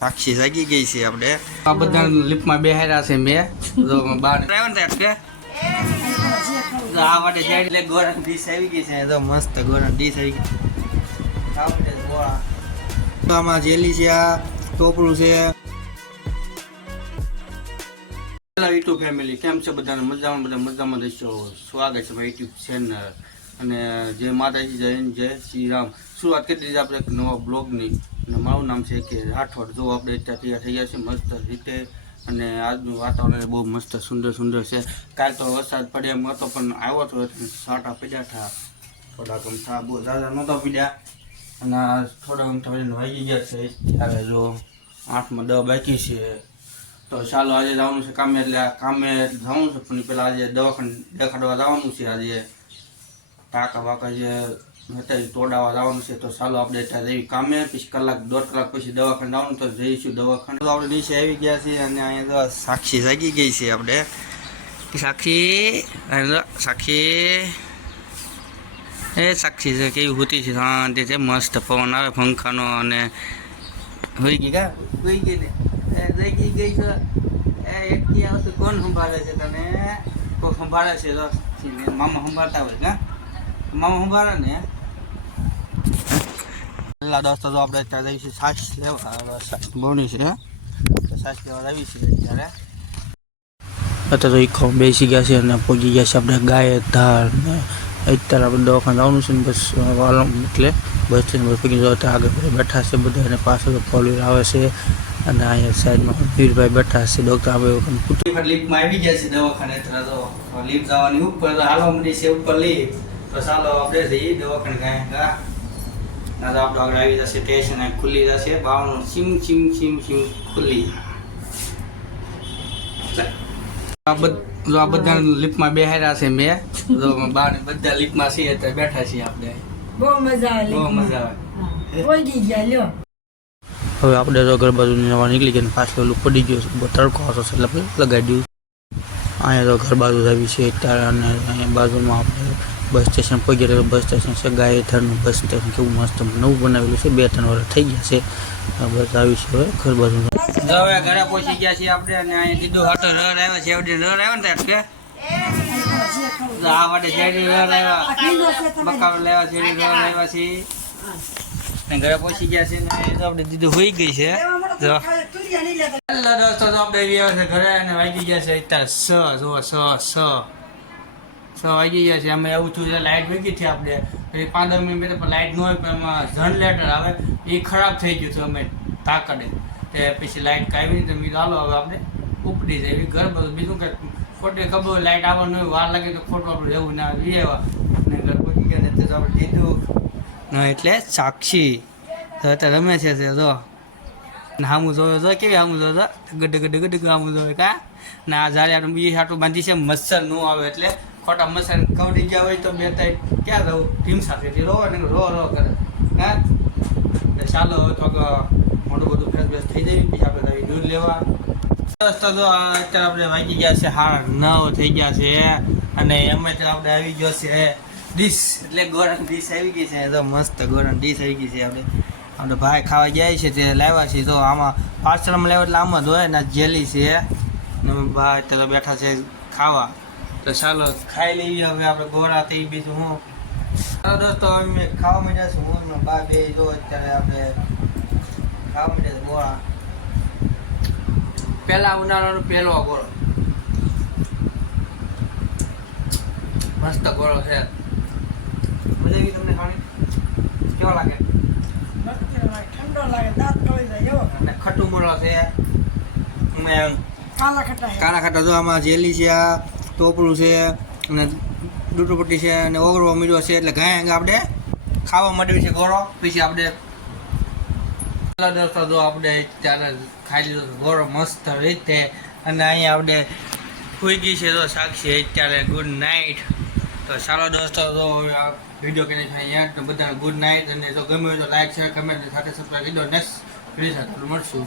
સાક્ષી જાગી ગઈ છે આપણે. આ બધા લિફ્ટમાં બેહાર્યા છે મેં. તો બહાર ડ્રાઈવર ત્યાં કે? આ માટે જાય એટલે ગોરણ ડીશ આવી ગઈ છે. તો મસ્ત ગોરણ ડીશ આવી ગઈ. આપણે ગોળા આમાં જેલી છે આ ટોપરું છે. હેલો યુટ્યુબ ફેમિલી કેમ છે બધાને? મજામાં બધા મજામાં રહેશો સ્વાગત છે મારી યુટ્યુબ ચેનલ અને જય માતાજી જય જય શ્રી રામ. શરૂઆત કરી દીધી આપણે એક નવા બ્લોગની અને મારું નામ છે કે રાઠોડ. જો આપણે અત્યારે તૈયાર થઈ ગયા છે મસ્ત રીતે અને આજનું વાતાવરણ બહુ મસ્ત સુંદર સુંદર છે. કાલ તો વરસાદ પડે એમ હતો, પણ આવ્યો તો સાટા પડ્યા હતા. થોડાક આમ થા બહુ ઝાઝા નહોતા પડ્યા. અને થોડા આમ થઈને વાગી ગયા છે. ત્યારે જો આઠમાં દવા બાકી છે. તો ચાલો આજે જવાનું છે કામે, એટલે કામે જવાનું છે, પણ પેલા આજે દવાખાને દેખાડવા જવાનું છે આજે. ટાંકા વાકા જે એ તોડાવા જવાનું છે તો ચાલો આપણે અત્યારે એવી કામે. પછી કલાક, દોઢ કલાક પછી દવાખાને જવાનું તો જઈશું દવાખાને. તો આપણે નીચે આવી ગયા છીએ અને અહીંયા સાક્ષી જાગી ગઈ છે આપણે. સાક્ષી સાક્ષી. એ સાક્ષી છે, કેવી હોતી છે, શાંતિ છે, મસ્ત પવન આવે પંખાનો અને હોઈ ગઈ કા? હોઈ ગઈ ને. જાગી ગઈ છે. એ એકથી આવશે કોણ સંભાળે છે તને? કોઈ સંભાળે છે મામા સંભાળતા હોય ને મામા સંભાળે ને? પેલા દોસ્તો તો આપણે ત્યાં જઈશું સાસ લેવા બહુની છે તો સાસ લેવા આવી છે ત્યારે અત્યારે તો ઈખો બેસી ગયા છે અને પહોંચી ગયા છે આપણે ગાય ધાર ને. અત્યારે આપણે દવાખાને જવાનું છે ને બસ વાલો એટલે બસ સ્ટેન્ડ પર પગી જવા આગળ બધા બેઠા છે બધા અને પાછળ ફોર વ્હીલર આવે છે અને અહીંયા સાઈડમાં વીરભાઈ બેઠા છે. ડૉક્ટર આપણે પૂછ્યું લિફ્ટમાં આવી ગયા છે દવાખાને. અત્યારે તો લિફ્ટ જવાની ઉપર હાલવા મળી છે ઉપર લિફ્ટ તો ચાલો આપણે જઈએ દવાખાને ગાય ના તો આગળ આવી જશે સ્ટેશન ખુલ્લી જશે. બાવનું સિમ સિમ સિમ સિમ ખુલ્લી. જો આ બધા લિફ્ટમાં બેહાર્યા છે મેં. જો બાર બધા લિફ્ટમાં છીએ તો બેઠા છીએ આપણે. બહુ મજા આવે બહુ મજા આવે. પહોંચી ગયા લ્યો. હવે આપણે તો ઘર બાજુ જવા નીકળી ગયા પાછું ઓલું પડી ગયું તડકો આવતો એટલે આપણે લગાડી દીધું. અહીંયા તો ઘર બાજુ આવી છે અને અહીંયા બાજુમાં આપણે બસ સ્ટેશન પહોંચી ગયા બસ સ્ટેશન છે ગાયથરનું બસ સ્ટેશન. કેવું મસ્ત નવું બનાવેલું છે બે ત્રણ વર્ષ થઈ ગયા છે. આ બસ આવી છે હવે ઘર બાજુ હવે ઘરે પહોંચી ગયા છીએ આપણે અને અહીંયા દીધું હાટો રર આવ્યા છે એવડી રર આવ્યો ને કે? આ માટે શેરડી રર આવ્યા. બકાવ લેવા શેરડી રર આવ્યા છે ને ઘરે પહોંચી ગયા છે ને તો આપણે દીધું હોઈ ગઈ છે. જો હેલો દોસ્તો તો આપણે આવ્યા છે ઘરે અને વાગી ગયા છે અત્યારે સ સ સ. સ વાગી ગયા છે. અમે એવું થયું છે લાઇટ વેગી છે આપણે. પછી પાંચ દસ મિનિટ પર લાઇટ ન હોય, પણ એમાં જનરેટર આવે, એ ખરાબ થઈ ગયું હતું અમે તાકડે. તે પછી લાઇટ કાઢી તો મેં ચાલો હવે આપણે ઉપડી જાય એવી ઘર બધું બીજું કે ખોટી ખબર લાઇટ આવવાનું હોય, વાર લાગે તો ખોટું આપણું રહેવું ના લઈ આવ્યા. ને ઘર પહોંચી ગયા ને તો આપણે દીધું ના એટલે સાક્ષી. અત્યારે રમે છે તે, જો. હામું જોયો તો કેવી હામું જોયો તો ગડ ગડ ગડ હામું જોયો કા? ના જ્યારે આપણે બીજી હાટું બાંધી છે, મચ્છર ન આવે એટલે ખોટા મચ્છર કવડી ગયા હોય તો બે ત્રણ ક્યાં રહું? ટીમ સાથે રો ને રો રો કરે. હા ચાલો તો મોટું બધું ફ્રેશ બેસ થઈ જાય, પછી આપણે નવી દૂધ લેવા. સરસ તો અત્યારે આપણે વાગી ગયા છે હા નવ થઈ ગયા છે અને એમાં તો આપણે આવી ગયો છે ડીશ એટલે ગોરણ ડીશ આવી ગઈ છે. તો મસ્ત ગોરણ ડીશ આવી ગઈ છે આપણે. આપણે ભાઈ ખાવા જાય છે, તે લાવ્યા છે. તો આમાં પાર્સલમાં લાવ્યા એટલે આમાં જ હોય ને જેલી છે. ભાઈ ત્યારે બેઠા છે ખાવા. તો ચાલો ખાઈ લઈએ હવે આપણે ગોળા થઈ બીજું હું. ચાલો દોસ્તો હવે મેં ખાવા માંડ્યા છું હું ને બા બે જો અત્યારે આપણે ખાવા માંડ્યા છે ગોળા પહેલા ઉનાળાનો પહેલો ગોળો. મસ્ત ગોળો છે. મજા આવી તમને ખાવાની? કેવો લાગે? ઠંડો લાગે દાંત કળી જાય એવો અને ખટું મોળો છે. કાળા ખટા કાળા ખાટા જો આમાં જેલી છે આ. ટોપરું છે અને ડૂટુપટ્ટી છે અને ઓગરવા મીડો છે એટલે ગાય આપણે ખાવા માંડ્યું છે ગોળો પછી આપણે દોસ્તો જો આપણે ત્યારે ખાઈ લીધો ગોળો મસ્ત રીતે. અને અહીંયા આપણે ગઈ છે તો સાક્ષી અત્યારે ગુડ નાઇટ તો ચાલો દોસ્તો તો આ વીડિયો કરીને અહીંયા. તો બધાને ગુડ નાઇટ અને જો ગમ્યું હોય તો લાઈક શેર કમેન્ટ સાથે સબસ્ક્રાઈબ કરી દો. નેક્સ્ટ વીડિયો સાથે મળશું.